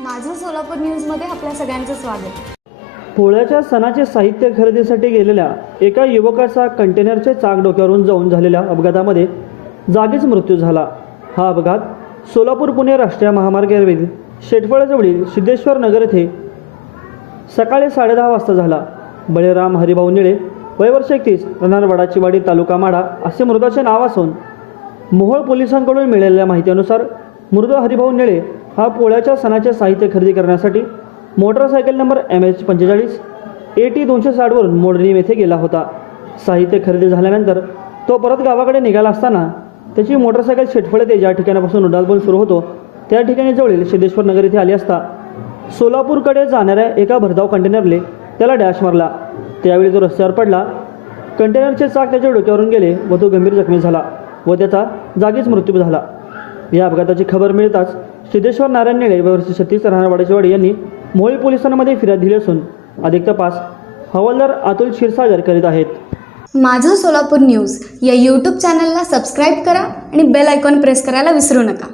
माझं सोलापूर न्यूजमध्ये आपल्या सगळ्यांचं स्वागत. पोळ्याच्या सणाचे साहित्य खरेदीसाठी गेलेल्या एका युवकाचा कंटेनरचे चाक डोक्यावरून जाऊन झालेल्या अपघातामध्ये जागीच मृत्यू झाला. हा अपघात सोलापूर पुणे राष्ट्रीय महामार्गावरील शेटफळाजवळील सिद्धेश्वर नगर येथे सकाळी साडेदहा वाजता झाला. बळीराम हरिभाऊ निळे वयवर्ष एकतीस रणारवाडाची वाडी तालुका माडा असे मृताचे नाव असून मोहोळ पोलिसांकडून मिळालेल्या माहितीनुसार मृद हरिभाऊ निळे हा पोळ्याच्या सणाचे साहित्य खरेदी करण्यासाठी मोटरसायकल नंबर एम एच पंचेचाळीस ए टी दोनशे साठवरून मोडणीम येथे गेला होता. साहित्य खरेदी झाल्यानंतर तो परत गावाकडे निघाला असताना त्याची मोटरसायकल शेटफळे ते ज्या ठिकाणापासून उडालबोल सुरू होतो त्या ठिकाणी जवळील सिद्धेश्वर नगर येथे आली असता. सोलापूरकडे जाणाऱ्या एका भरधाव कंटेनरने त्याला डॅश मारला. त्यावेळी तो रस्त्यावर पडला. कंटेनरचे चाक त्याच्या डोक्यावरून गेले व तो गंभीर जखमी झाला व त्याचा जागीच मृत्यू झाला. या अपघाताची खबर मिळताच सिद्धेश्वर नारायण निळे वर्षी सतीश राहणारवाडेचवाडी यांनी मोहोळ पोलिसांमध्ये फिर्याद दिली असून अधिक तपास हवालदार अतुल क्षीरसागर करीत आहेत. माझं सोलापूर न्यूज या यूट्यूब चॅनलला सबस्क्राईब करा आणि बेल आयकॉन प्रेस करायला विसरू नका.